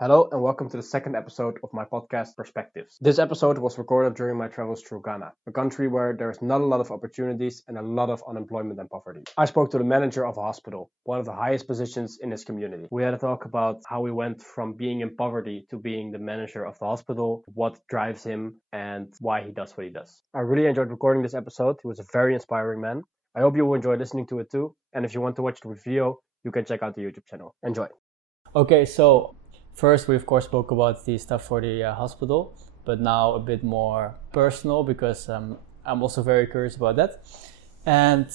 Hello and welcome to the second episode of my podcast Perspectives. This episode was recorded during my travels through Ghana, a country where there's not a lot of opportunities and a lot of unemployment and poverty. I spoke to the manager of a hospital, one of the highest positions in this community. We had a talk about how we went from being in poverty to being the manager of the hospital, what drives him, and why he does what he does. I really enjoyed recording this episode. He was a very inspiring man. I hope you will enjoy listening to it too. And if you want to watch the video, you can check out the YouTube channel. Enjoy. Okay, so first, we of course spoke about the stuff for the hospital, but now a bit more personal because I'm also very curious about that. And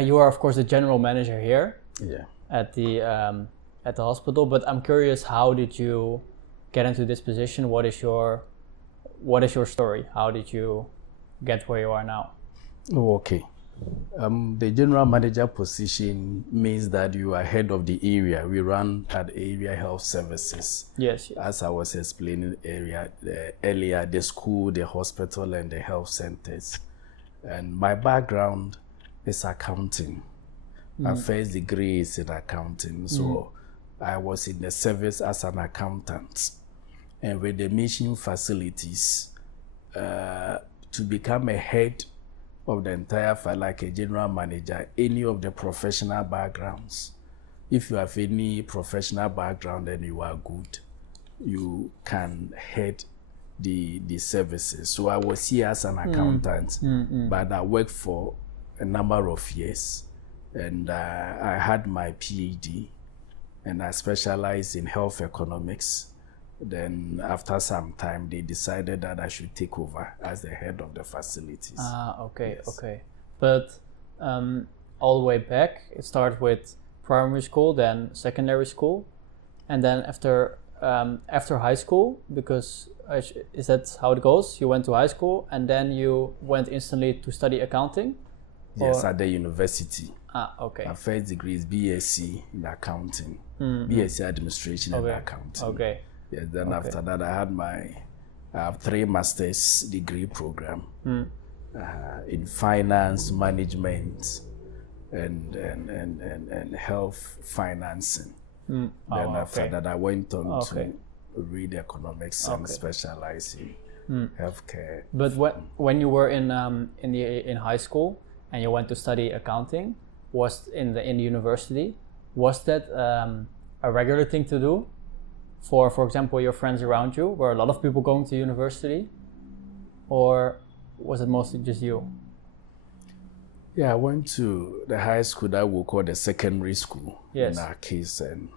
you are of course the general manager here at the hospital. But I'm curious, how did you get into this position? What is your story? How did you get where you are now? Okay. The general manager position means that you are head of the area. We run at area health services. Yes. As I was explaining earlier, the school, the hospital, and the health centers. And my background is accounting. My first degree is in accounting. So I was in the service as an accountant. And with the mission facilities, to become a head of the entire file, like a general manager, any of the professional backgrounds. If you have any professional background and you are good, you can head the services. So I was here as an accountant, but I worked for a number of years, and I had my PhD, and I specialized in health economics. Then after some time, they decided that I should take over as the head of the facilities. Okay, Yes. okay. But all the way back, it started with primary school, then secondary school, and then after high school, because is that how it goes? You went to high school, and then you went instantly to study accounting? Yes, at the university. Okay. My first degree is BSc in accounting, BSc administration and accounting. Okay. Yes, then after that, I have 3 master's degree program in finance management and health financing. Then after that, I went on to read economics and specialize in healthcare. But when you were in high school and you went to study accounting, was in the university, was that a regular thing to do? For example, your friends around you? Were a lot of people going to university? Or was it mostly just you? Yeah, I went to the high school that we call the secondary school in our case. And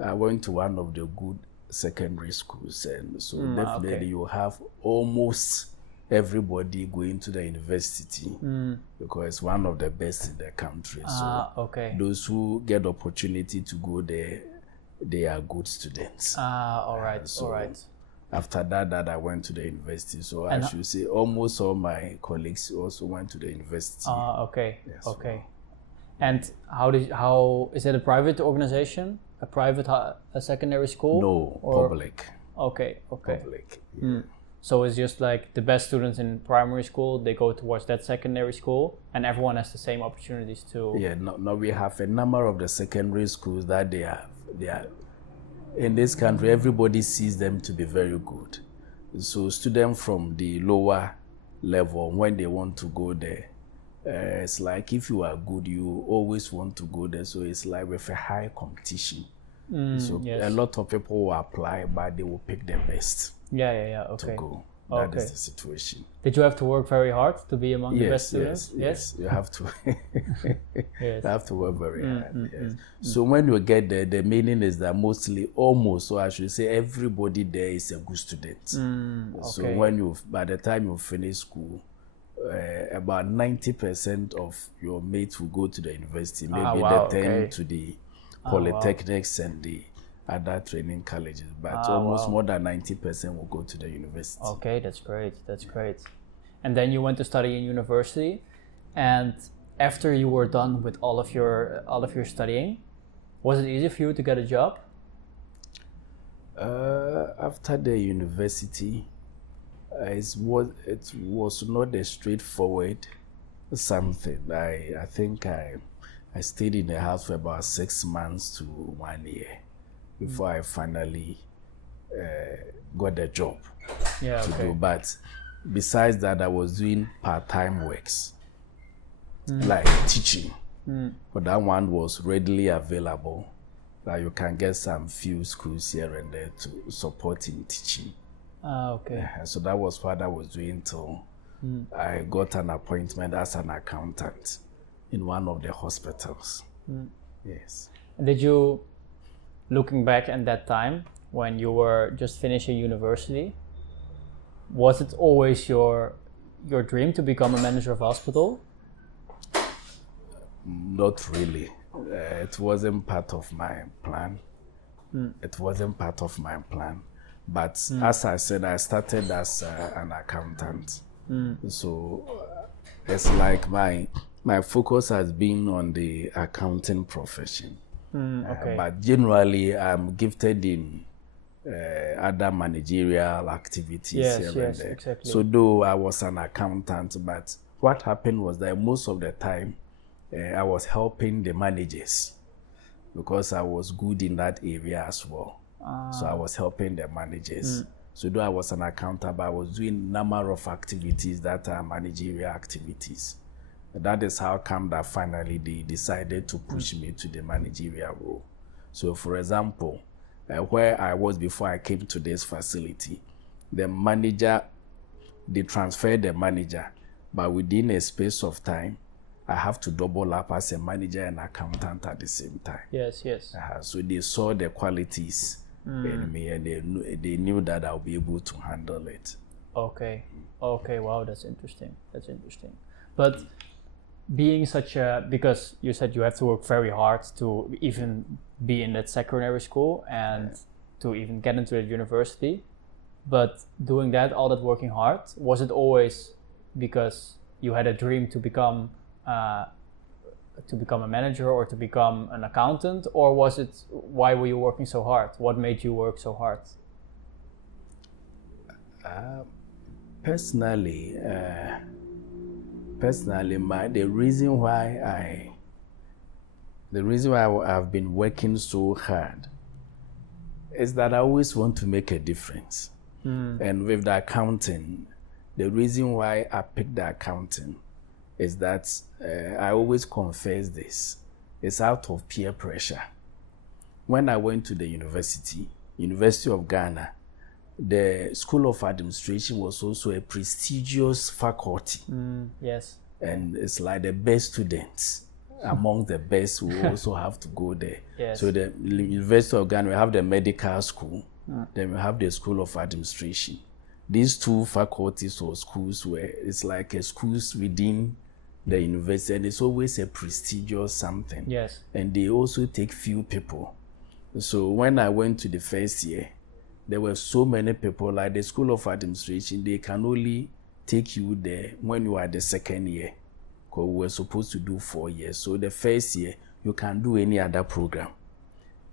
I went to one of the good secondary schools. And so definitely you have almost everybody going to the university because it's one of the best in the country. So those who get the opportunity to go there, they are good students. All right. After that I went to the university. So I should say almost all my colleagues also went to the university. Okay. Yes. Okay. And how is it a private organization? A private a secondary school? No, public. Okay. Public. Yeah. So it's just like the best students in primary school, they go towards that secondary school, and everyone has the same opportunities to... Yeah, no, we have a number of the secondary schools that they are in this country, everybody sees them to be very good. So students from the lower level, when they want to go there, it's like if you are good, you always want to go there. So it's like with a high competition. A lot of people will apply, but they will pick the best to go. That is the situation. Did you have to work very hard to be among the best students? Yes, you have to. Yes. You have to work very hard. So when you get there, the meaning is that almost, so I should say, everybody there is a good student. So by the time you finish school, about 90% of your mates will go to the university. Maybe they turn to the polytechnics and the other training colleges, but almost more than 90% will go to the university. Okay, that's great. And then you went to study in university, and after you were done with all of your studying, was it easy for you to get a job? After the university, it was not a straightforward something. I think I stayed in the house for about 6 months to 1 year. before I finally got the job to do. But besides that, I was doing part-time works, like teaching. But that one was readily available. That you can get some few schools here and there to support in teaching. So that was what I was doing till I got an appointment as an accountant in one of the hospitals. Yes. Did you, looking back at that time when you were just finishing university, was it always your dream to become a manager of hospital? Not really. It wasn't part of my plan. It wasn't part of my plan. But as I said, I started as an accountant. So it's like my focus has been on the accounting profession. But generally, I'm gifted in other managerial activities here and there. Exactly. So though I was an accountant, but what happened was that most of the time, I was helping the managers because I was good in that area as well. So I was helping the managers. So though I was an accountant, but I was doing a number of activities that are managerial activities. That is how come that finally they decided to push me to the managerial role. So for example, where I was before I came to this facility, the manager, they transferred the manager, but within a space of time, I have to double up as a manager and accountant at the same time. Yes. So they saw the qualities in me, and they knew that I'll be able to handle it. Okay. Wow, that's interesting. But being because you said you have to work very hard to even be in that secondary school and to even get into the university. But doing that, all that working hard, was it always because you had a dream to become a manager or to become an accountant, or was it why were you working so hard? What made you work so hard? Personally, the reason why I've been working so hard is that I always want to make a difference. And with the accounting, the reason why I picked the accounting is that I always confess this. It's out of peer pressure. When I went to the University of Ghana, the School of Administration was also a prestigious faculty. Yes. And it's like the best students among the best who also have to go there. Yes. So the University of Ghana, we have the medical school, then we have the School of Administration. These two faculties or schools it's like a schools within the university, and it's always a prestigious something. Yes. And they also take few people. So when I went to the first year, there were so many people, like the School of Administration, they can only take you there when you are the second year, because we were supposed to do 4 years. So the first year, you can do any other program.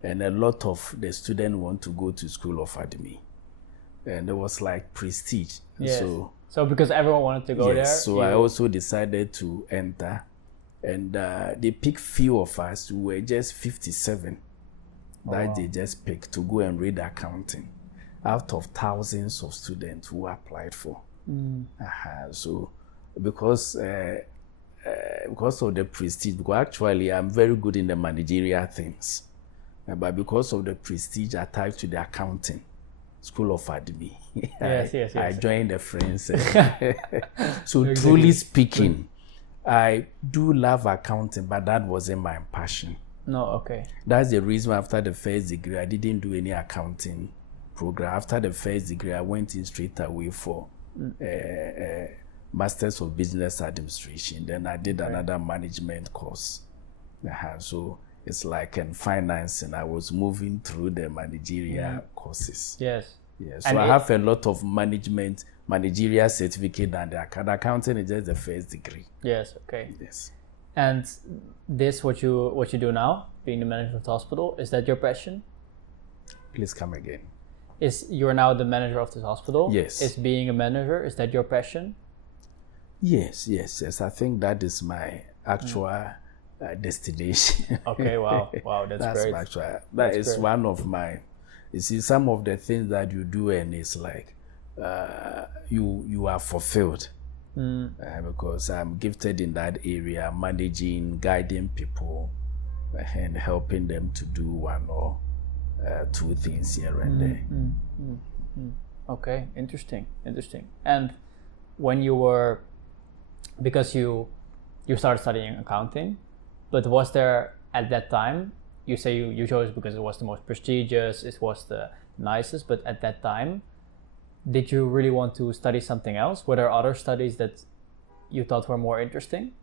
And a lot of the students want to go to School of Admin. And it was like prestige. Yes. So because everyone wanted to go there? So I also decided to enter. And they picked few of us who were just 57 they just picked to go and read accounting out of thousands of students who applied for. So because of the prestige, because actually I'm very good in the managerial things, but because of the prestige attached to the accounting, School of Admin, yes. I joined the friends. So truly speaking, I do love accounting, but that wasn't my passion. No, okay. That's the reason after the first degree, I didn't do any accounting program. After the first degree, I went in straight away for Masters of Business Administration. Then I did another management course. So it's like in finance, and I was moving through the managerial courses. Yes. So I have a lot of managerial certificate, and the accounting is just the first degree. Yes, okay. Yes. And this, what you do now, being the manager of the hospital, is that your passion? Please come again. You're now the manager of this hospital? Yes. Is being a manager, is that your passion? Yes. I think that is my actual destination. Okay, wow, that's great. My try. That's Is great. one of my. You see, some of the things that you do, and it's like you are fulfilled. Because I'm gifted in that area, managing, guiding people, and helping them to do one or two things here and there. Okay, interesting. And when you were, because you started studying accounting, but was there at that time, you say you chose it because it was the most prestigious, it was the nicest, but at that time, did you really want to study something else? Were there other studies that you thought were more interesting?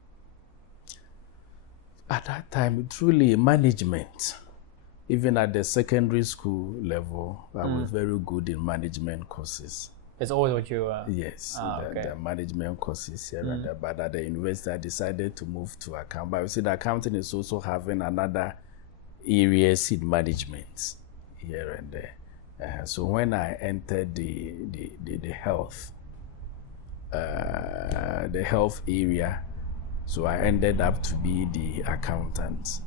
At that time, truly management. Even at the secondary school level, I was very good in management courses. It's always what you... Yes, the management courses here and there. But at the university, I decided to move to accounting. But you see, the accounting is also having another areas in management here and there. So when I entered the health area, so I ended up to be the accountant,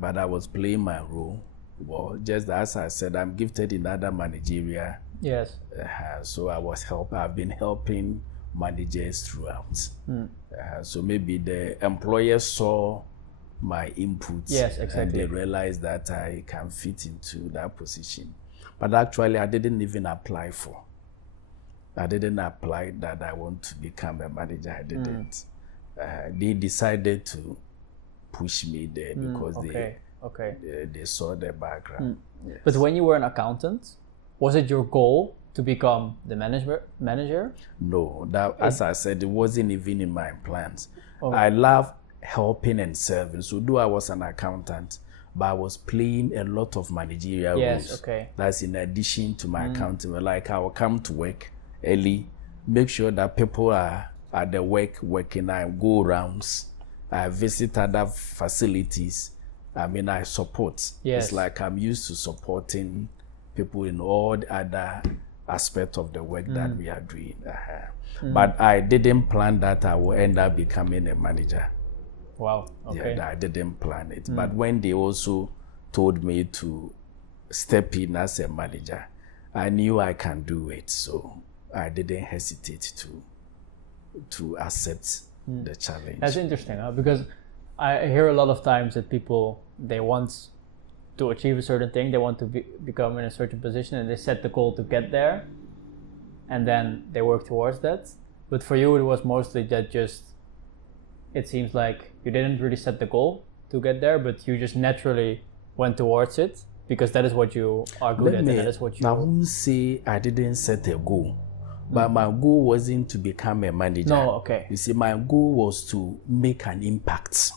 but I was playing my role. Well, just as I said, I'm gifted in other managerial. Yes. So I've been helping managers throughout. So maybe the employer saw my inputs. Yes, exactly. And they realized that I can fit into that position. But actually, I didn't even apply that I want to become a manager. I didn't. They decided to push me there because they saw the background. Yes. But when you were an accountant, was it your goal to become the manager? No, as I said, it wasn't even in my plans. I love helping and serving. So though I was an accountant, but I was playing a lot of managerial roles. That's in addition to my accounting. Like I will come to work early, make sure that people are at the working. I go rounds, I visit other facilities. I mean, I support. Yes. It's like I'm used to supporting people in all the other aspects of the work that we are doing. But I didn't plan that I will end up becoming a manager. Wow. Okay. Yeah, I didn't plan it. But when they also told me to step in as a manager, I knew I can do it. So I didn't hesitate to accept the challenge. That's interesting, because I hear a lot of times that people, they want to achieve a certain thing, they want to become in a certain position, and they set the goal to get there, and then they work towards that. But for you, it was mostly that it seems like you didn't really set the goal to get there, but you just naturally went towards it because that is what you are good at, and that is what you... I won't say I didn't set a goal, but my goal wasn't to become a manager. No, okay. You see, my goal was to make an impact.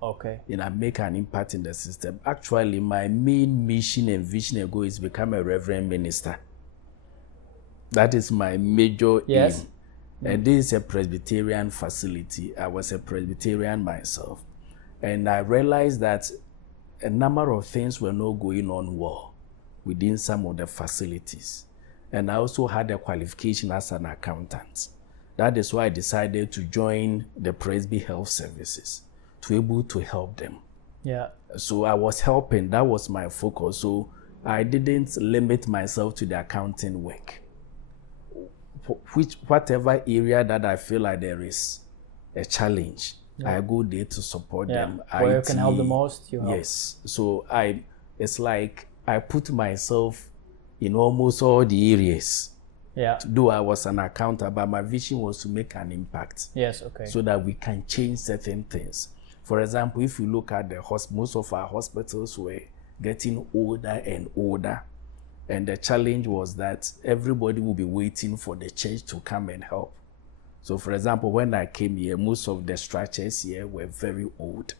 Okay. Make an impact in the system. Actually, my main mission and vision and goal is to become a reverend minister. That is my major aim. And this is a Presbyterian facility. I was a Presbyterian myself. And I realized that a number of things were not going on well within some of the facilities. And I also had a qualification as an accountant. That is why I decided to join the Presby Health Services to be able to help them. Yeah. So I was helping. That was my focus. So I didn't limit myself to the accounting work. Whatever area that I feel like there is a challenge, I go there to support them. Where you can help the most, you help. Yes. So it's like I put myself in almost all the areas. Yeah. Though I was an accountant, but my vision was to make an impact. Yes, okay. So that we can change certain things. For example, if you look at most of our hospitals were getting older and older. And the challenge was that everybody will be waiting for the church to come and help. So, for example, when I came here, most of the structures here were very old.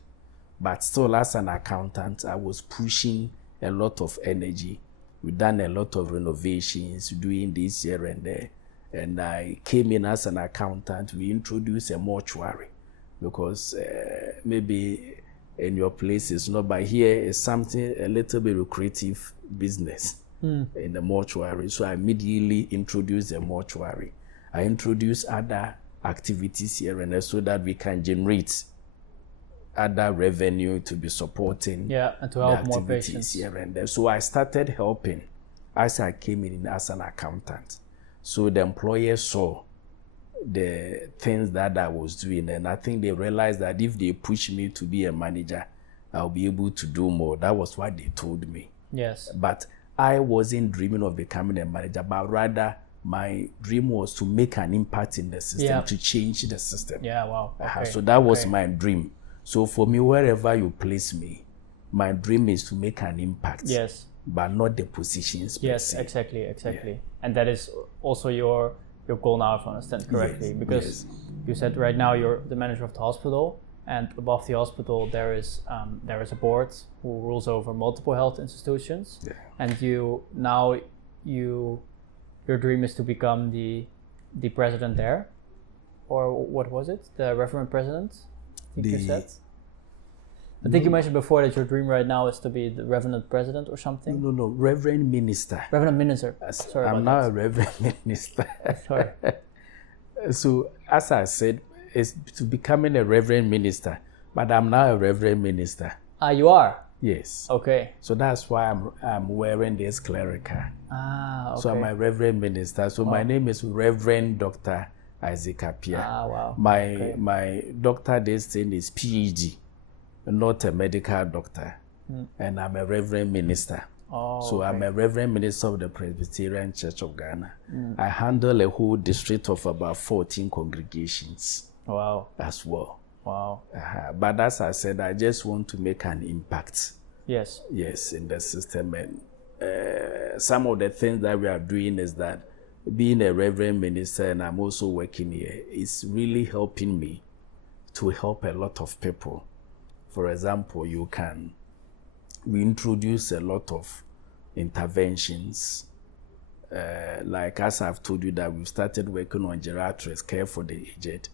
But still, as an accountant, I was pushing a lot of energy. We've done a lot of renovations, doing this here and there. And I came in as an accountant. We introduced a mortuary because maybe in your place it's not, but here is something a little bit lucrative business. In the mortuary. So I immediately introduced the mortuary. I introduced other activities here and there so that we can generate other revenue to be supporting and to the help more activities patients. here and there. So I started helping as I came in as an accountant. So the employer saw the things that I was doing, and I think they realized that if they push me to be a manager, I'll be able to do more. That was what they told me. Yes. But I wasn't dreaming of becoming a manager, but rather my dream was to make an impact in the system, to change the system. Yeah, wow. Okay. So that was my dream. So for me, wherever you place me, my dream is to make an impact. Yes. But not the positions. Yes, exactly. And that is also your goal now, if I understand correctly. Yes, because you said right now you're the manager of the hospital, and above the hospital there is a board who rules over multiple health institutions. Yeah. And your dream is to become the president there, or what was it? The reverend president? I think you said. I think you mentioned before that your dream right now is to be the reverend president or something. No, reverend minister. Reverend minister. Sorry, I'm not a reverend minister. Sorry. So as I said, it's to becoming a reverend minister, but I'm not a reverend minister. You are? Yes. Okay. So that's why I'm wearing this clerical. Okay. So I'm a reverend minister. So my name is Reverend Dr. Isaac Apia. Wow. My doctor this thing is PhD, not a medical doctor. And I'm a reverend minister. So I'm a reverend minister of the Presbyterian Church of Ghana. I handle a whole district of about 14 congregations. Wow. As well. Wow. But as I said, I just want to make an impact. Yes. Yes, in the system. And some of the things that we are doing is that being a reverend minister, and I'm also working here, is really helping me to help a lot of people. For example, we introduce a lot of interventions. Like as I've told you that we've started working on geriatrics, care for the aged.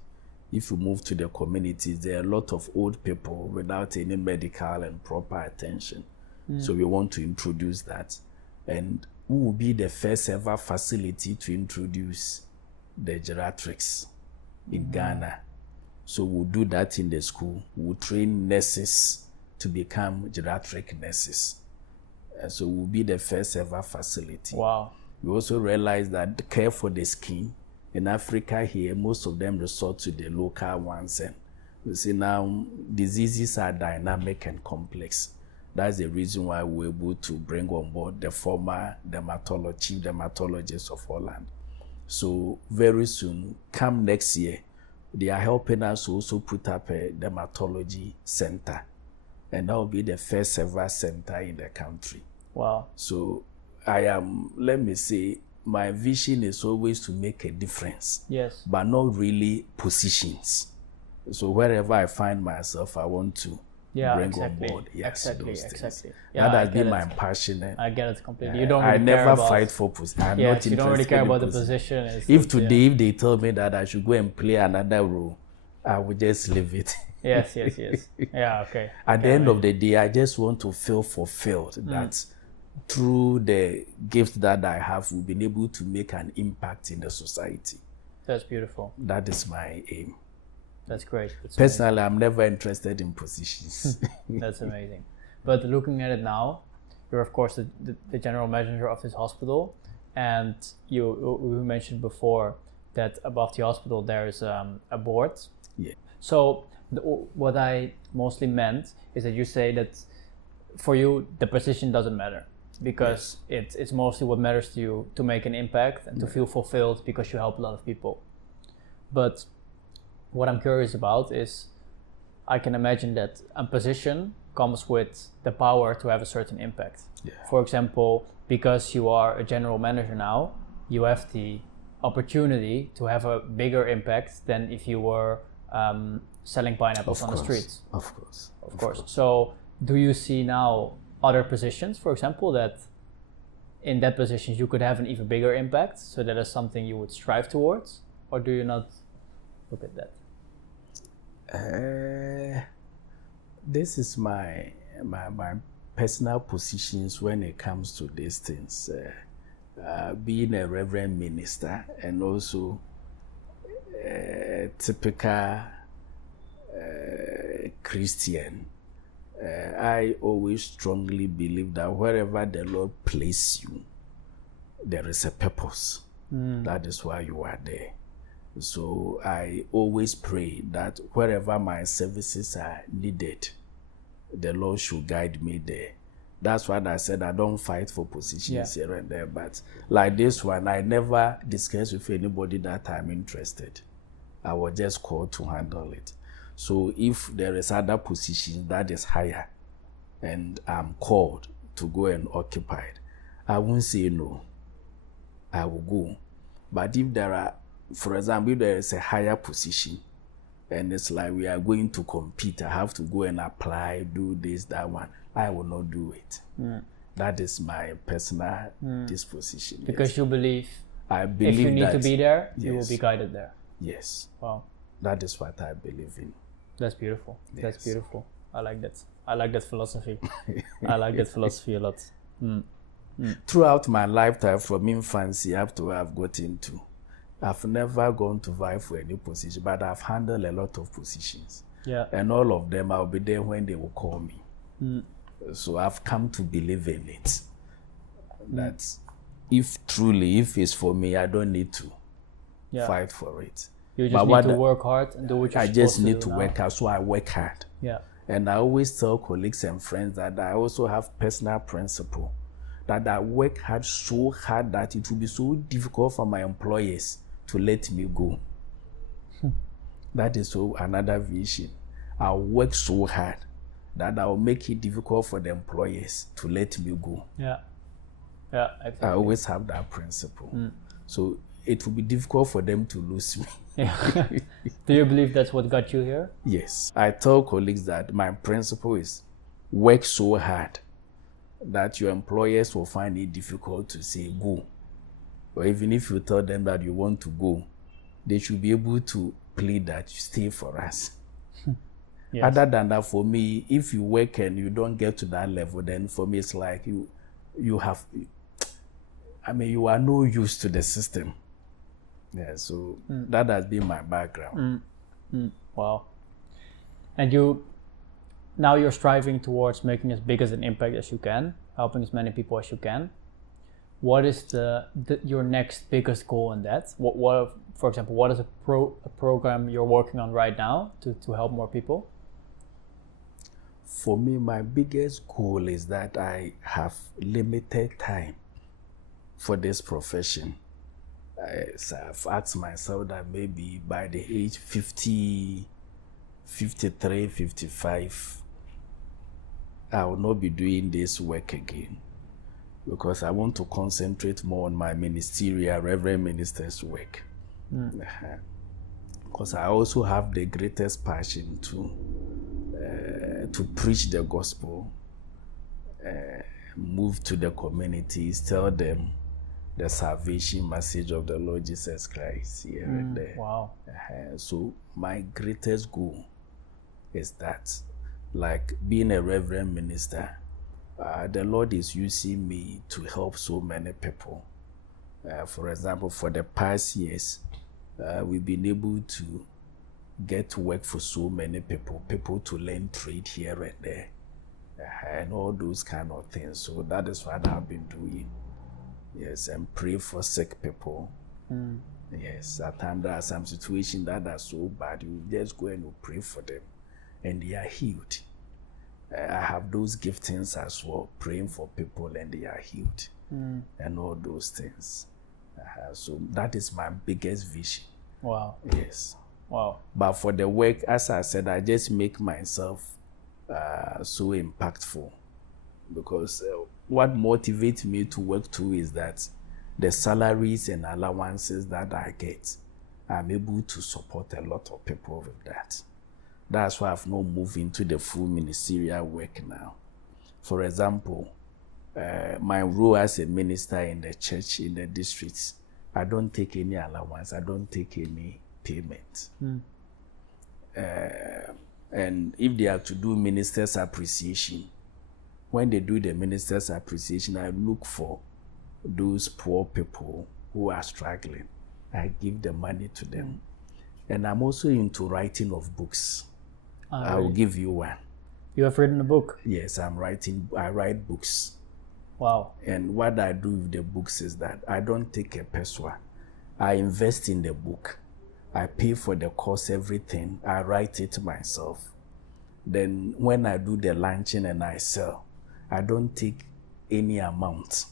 If you move to the communities, there are a lot of old people without any medical and proper attention. So we want to introduce that. And we will be the first ever facility to introduce the geriatrics in Ghana. So we'll do that in the school. We'll train nurses to become geriatric nurses. So we'll be the first ever facility. Wow. We also realize that the care for the skin, in Africa here, most of them resort to the local ones. And you see now, diseases are dynamic and complex. That's the reason why we're able to bring on board the former chief dermatologist of Holland. So very soon, come next year, they are helping us to also put up a dermatology center. And that will be the first ever center in the country. Wow. So let me say, my vision is always to make a difference. Yes. But not really positions. So wherever I find myself, I want to bring on board. Yes, exactly. Yeah, that has been my passion. I get it completely. You don't really I never care about, fight for position. I'm not interested. You don't really care about the position. If today, if they told me that I should go and play another role, I would just leave it. Yes. Yeah, okay. At the end of the day, I just want to feel fulfilled that through the gift that I have, we've been able to make an impact in the society. That's beautiful. That is my aim. That's great. Personally, I'm never interested in positions. That's amazing. But looking at it now, you're of course the general manager of this hospital, and you mentioned before that above the hospital there is a board. Yeah. So what I mostly meant is that you say that for you the position doesn't matter, because it's mostly what matters to you to make an impact and to feel fulfilled because you help a lot of people. But what I'm curious about is, I can imagine that a position comes with the power to have a certain impact. Yeah. For example, because you are a general manager now, you have the opportunity to have a bigger impact than if you were selling pineapples on the streets. Of course. So do you see now other positions, for example, that in that position you could have an even bigger impact, so that is something you would strive towards? Or do you not look at that? This is my personal positions when it comes to these things. Being a reverend minister and also a typical Christian, I always strongly believe that wherever the Lord places you, there is a purpose. That is why you are there. So I always pray that wherever my services are needed, the Lord should guide me there. That's why I said I don't fight for positions here and there. But like this one, I never discuss with anybody that I'm interested. I was just called to handle it. So if there is other position that is higher and I'm called to go and occupy it, I won't say no. I will go. But if there are, for example, if there is a higher position and it's like we are going to compete, I have to go and apply, do this, that one, I will not do it. That is my personal disposition. Because you believe, I believe if you need that, to be there, you will be guided there. Yes. Wow. That is what I believe in. That's beautiful. Yes. That's beautiful. I like that. I like that philosophy. I like that philosophy a lot. Throughout my lifetime, from infancy up to where I've got into, I've never gone to vie for any position, but I've handled a lot of positions. Yeah. And all of them, I'll be there when they will call me. So I've come to believe in it. That if it's for me, I don't need to fight for it. You just need to work hard and do what you're supposed to do. I just need to work hard, so I work hard. Yeah. And I always tell colleagues and friends that I also have personal principle, that I work hard so hard that it will be so difficult for my employers to let me go. That is so another vision. I'll work so hard that I'll make it difficult for the employers to let me go. Yeah. Yeah. I always have that principle. So it will be difficult for them to lose me. Do you believe that's what got you here? Yes. I tell colleagues that my principle is work so hard that your employers will find it difficult to say go. Or even if you tell them that you want to go, they should be able to plead that you stay for us. Yes. Other than that, for me, if you work and you don't get to that level, then for me it's like you are no use to the system. Yeah, so that has been my background. Wow. And now you're striving towards making as big as an impact as you can, helping as many people as you can. What is your next biggest goal in that? What for example, what is a program you're working on right now to help more people? For me, my biggest goal is that I have limited time for this profession. So I've asked myself that maybe by the age 50, 53, 55, I will not be doing this work again, because I want to concentrate more on my ministerial, Reverend Minister's work. Because I also have the greatest passion to preach the gospel, move to the communities, tell them the salvation message of the Lord Jesus Christ here and there. Wow. So my greatest goal is that, like being a reverend minister, the Lord is using me to help so many people. For example, for the past years, we've been able to get work for so many people to learn trade here and there, and all those kind of things. So that is what I've been doing. Yes, and pray for sick people. Yes, at times there are some situations that are so bad, you just go and you pray for them, and they are healed. I have those giftings as well, praying for people and they are healed, and all those things. So that is my biggest vision. Wow. Yes. Wow. But for the work, as I said, I just make myself so impactful, because what motivates me to work too is that the salaries and allowances that I get, I'm able to support a lot of people with that. That's why I've not moved into the full ministerial work now. For example, my role as a minister in the church, in the districts, I don't take any allowance, I don't take any payment. And if they are to do ministers' appreciation, when they do the ministers' appreciation, I look for those poor people who are struggling. I give the money to them. And I'm also into writing of books. I will give you one. You have written a book? Yes, I write books. Wow. And what I do with the books is that I don't take a peso. I invest in the book. I pay for the course, everything. I write it myself. Then when I do the launching and I sell, I don't take any amount.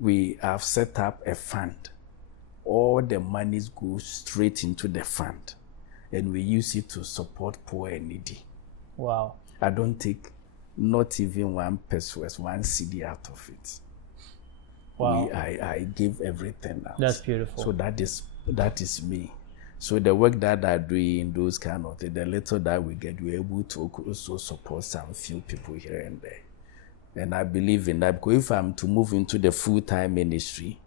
We have set up a fund. All the monies go straight into the fund, and we use it to support poor and needy. Wow. I don't take not even 1 peso, 1 cedi out of it. Wow. I give everything out. That's beautiful. So that is me. So the work that I do in those kind of things, the little that we get, we're able to also support some few people here and there. And I believe in that, because if I'm to move into the full-time ministry,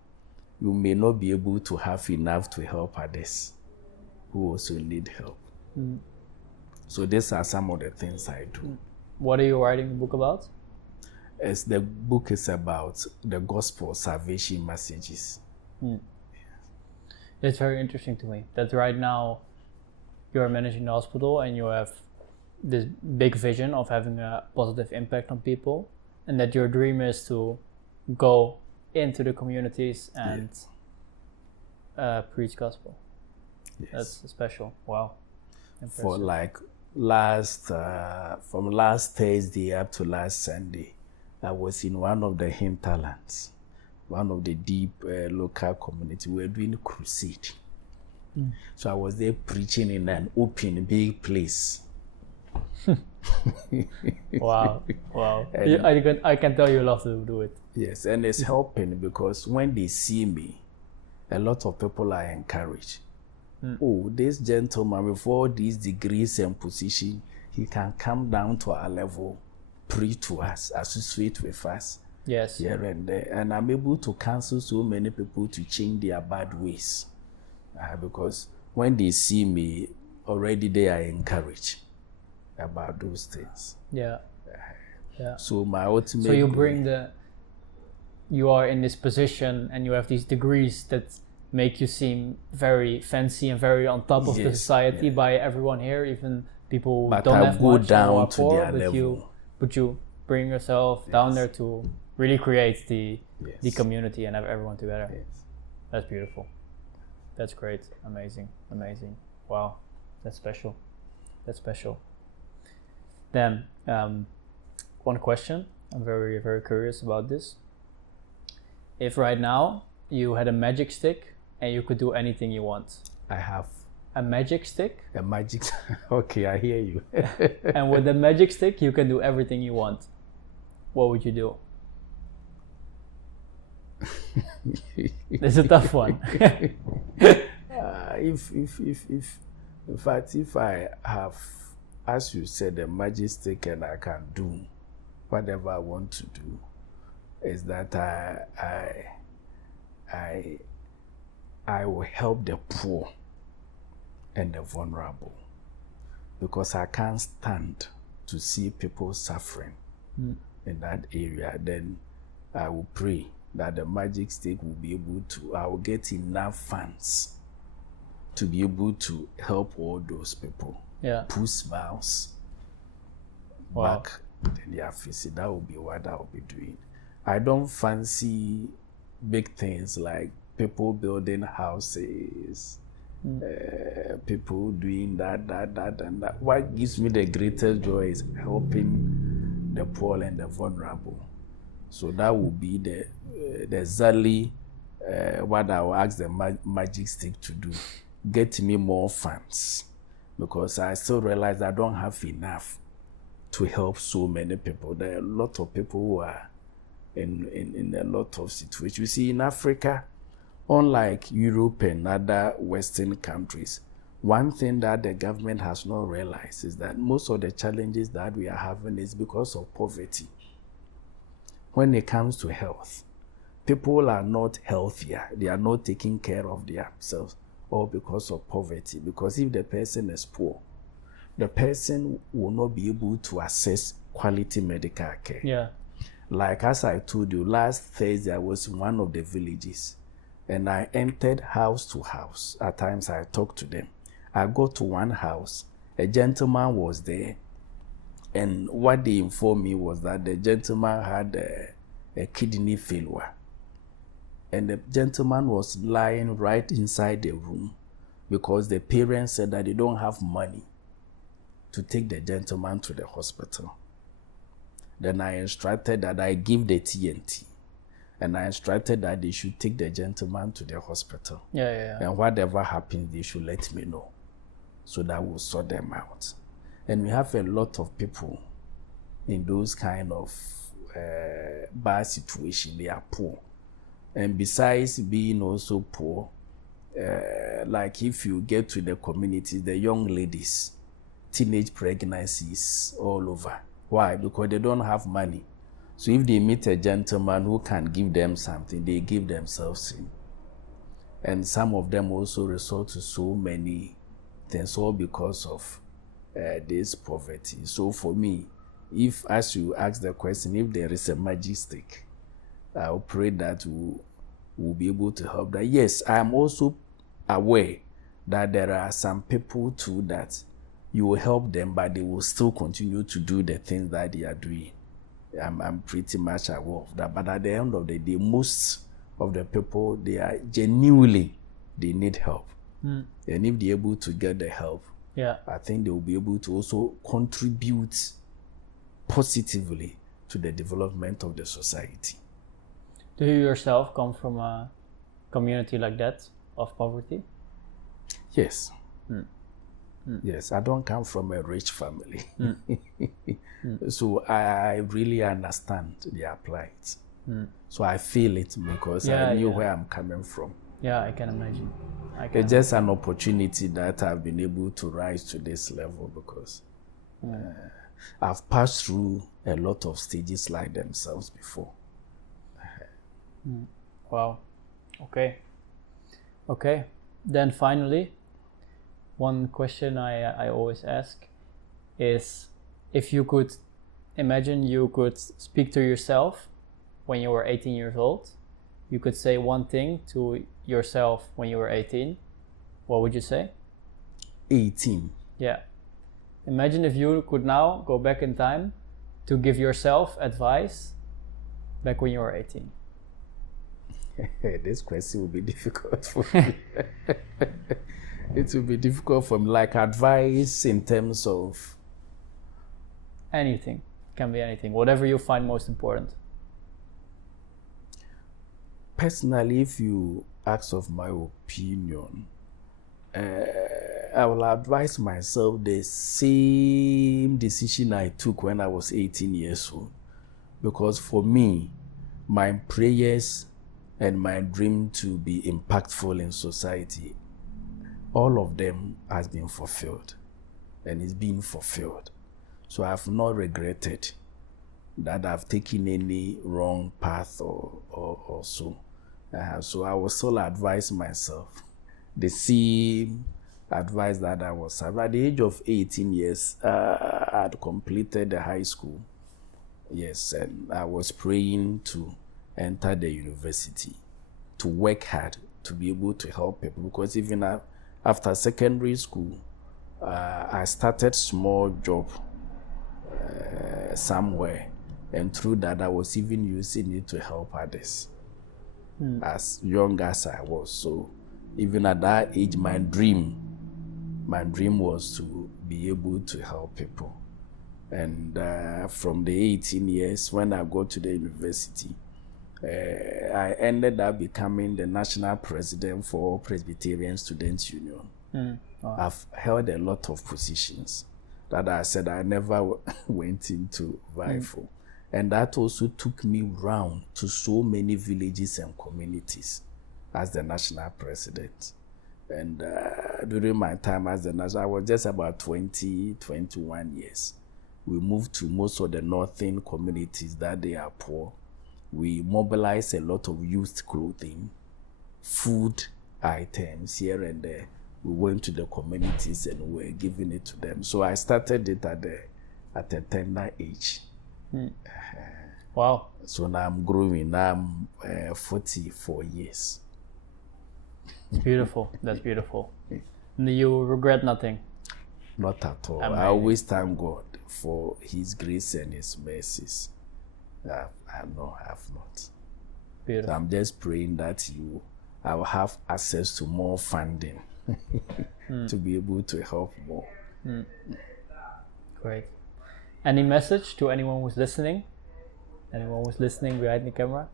you may not be able to have enough to help others who also need help. So these are some of the things I do. What are you writing a book about? As the book is about the gospel salvation messages. It's very interesting to me that right now you are managing the hospital and you have this big vision of having a positive impact on people, and that your dream is to go into the communities and preach gospel. Yes. That's special. Wow. Impressive. For like from last Thursday up to last Sunday, I was in one of the hinterlands, one of the deep local community. We were doing a crusade. So I was there preaching in an open, big place. Wow. I can tell you love to do it. Yes, and it's helping because when they see me, a lot of people are encouraged. Oh, this gentleman with all these degrees and position, he can come down to our level, preach to us, associate with us. Yes. Here and there. And I'm able to counsel so many people to change their bad ways. Because when they see me, already they are encouraged about those things. Yeah. So my ultimate... So you are in this position and you have these degrees that make you seem very fancy and very on top of the society by everyone here, even people who don't have much down or to poor, their level. But you bring yourself down there to really create the community and have everyone together. That's beautiful. That's great. Amazing. Wow. That's special. Then one question. I'm very, very curious about this. If right now you had a magic stick and you could do anything you want. I have. A magic stick? Okay, I hear you. And with the magic stick, you can do everything you want. What would you do? It's a tough one. If I have, as you said, a magic stick and I can do whatever I want to do, is that I will help the poor and the vulnerable, because I can't stand to see people suffering in that area. Then I will pray that the magic stick will be able to, I will get enough funds to be able to help all those people. Put smiles back in their faces. That will be what I will be doing. I don't fancy big things like people building houses, people doing that, and that. What gives me the greatest joy is helping the poor and the vulnerable. So that will be the exactly what I will ask the magic stick to do. Get me more funds, because I still realize I don't have enough to help so many people. There are a lot of people who are in a lot of situations. You see, in Africa, unlike Europe and other Western countries, one thing that the government has not realized is that most of the challenges that we are having is because of poverty. When it comes to health, people are not healthier. They are not taking care of themselves, all because of poverty. Because if the person is poor, the person will not be able to access quality medical care. Like as I told you, last Thursday I was in one of the villages and I entered house to house. At times I talked to them. I go to one house a gentleman was there, and what they informed me was that the gentleman had a kidney failure. And the gentleman was lying right inside the room because the parents said that they don't have money to take the gentleman to the hospital. Then I instructed that I give the TNT, and I instructed that they should take the gentleman to the hospital. Yeah. And whatever happens, they should let me know, so that we'll sort them out. And we have a lot of people in those kind of bad situations. They are poor. And besides being also poor, like if you get to the community, the young ladies, teenage pregnancies all over. Why? Because they don't have money. So if they meet a gentleman who can give them something, they give themselves in. And some of them also resort to so many things, all because of this poverty. So for me, if, as you ask the question, if there is a magic stick, I'll pray that we'll be able to help that. Yes, I am also aware that there are some people too that you will help them, but they will still continue to do the things that they are doing. I'm pretty much aware of that. But at the end of the day, most of the people, they are genuinely, they need help. And if they're able to get the help, I think they will be able to also contribute positively to the development of the society. Do you yourself come from a community like that of poverty? Yes. Yes, I don't come from a rich family. So I really understand their plight. So I feel it because I knew where I'm coming from. Yeah, I can imagine. It's just an opportunity that I've been able to rise to this level because I've passed through a lot of stages like themselves before. Wow. Okay. Then finally, one question I always ask is, if you could imagine you could speak to yourself when you were 18 years old, you could say one thing to yourself when you were 18, what would you say? 18. Yeah. Imagine if you could now go back in time to give yourself advice back when you were 18. This question will be difficult for me. It will be difficult for me, like advice in terms of anything. Can be anything, whatever you find most important. Personally, if you ask of my opinion, I will advise myself the same decision I took when I was 18 years old. Because for me, my prayers and my dream to be impactful in society, all of them has been fulfilled and is being fulfilled. So I have not regretted that I've taken any wrong path or so. So I will still advise myself the same advice that I was. At the age of 18 years, I had completed the high school. Yes, and I was praying to enter the university, to work hard, to be able to help people. Because even after secondary school, I started small job somewhere, and through that I was even using it to help others. As young as I was. So even at that age, my dream was to be able to help people. And from the 18 years, when I got to the university, I ended up becoming the national president for Presbyterian Students Union. Wow. I've held a lot of positions that I said I never went into vie for. And that also took me round to so many villages and communities as the national president. And during my time as the national, I was just about 21 years. We moved to most of the northern communities that they are poor. We mobilized a lot of used clothing, food items here and there. We went to the communities and we were giving it to them. So I started it at a tender age. Wow. So now I'm growing. Now I'm 44 years. It's beautiful. That's beautiful. You regret nothing? Not at all. I Amazing. always thank God for His grace and His mercies. No, I have not. So Beautiful. I'm just praying that I will have access to more funding to be able to help more. Great. Any message to anyone who's listening? Anyone who's listening behind the camera?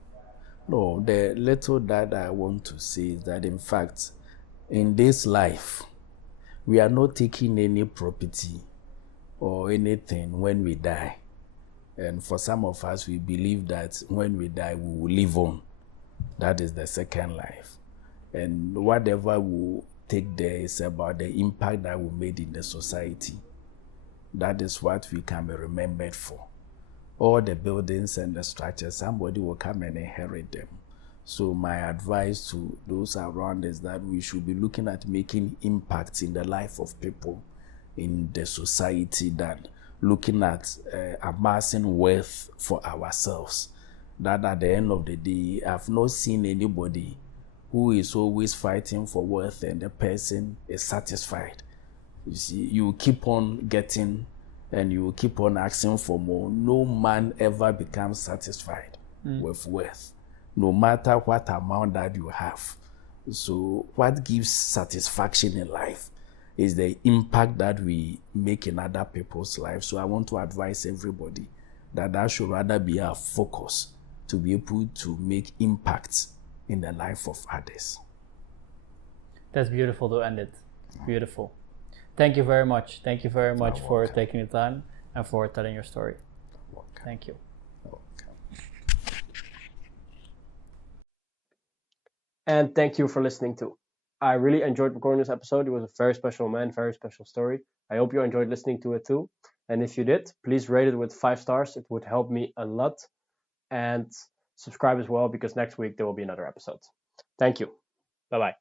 No, the little that I want to say is that, in fact, in this life, we are not taking any property or anything when we die. And for some of us, we believe that when we die, we will live on. That is the second life. And whatever we take there is about the impact that we made in the society. That is what we can be remembered for. All the buildings and the structures, somebody will come and inherit them. So my advice to those around is that we should be looking at making impacts in the life of people in the society than looking at amassing wealth for ourselves. That at the end of the day, I've not seen anybody who is always fighting for wealth and the person is satisfied. You see, you keep on getting and you keep on asking for more. No man ever becomes satisfied with wealth, no matter what amount that you have. So what gives satisfaction in life is the impact that we make in other people's lives. So I want to advise everybody that should rather be our focus, to be able to make impacts in the life of others. That's beautiful to end it. Beautiful. Thank you very much. Thank you very much for taking the time and for telling your story. Thank you. And thank you for listening too. I really enjoyed recording this episode. It was a very special man, very special story. I hope you enjoyed listening to it too. And if you did, please rate it with 5 stars. It would help me a lot. And subscribe as well, because next week there will be another episode. Thank you. Bye-bye.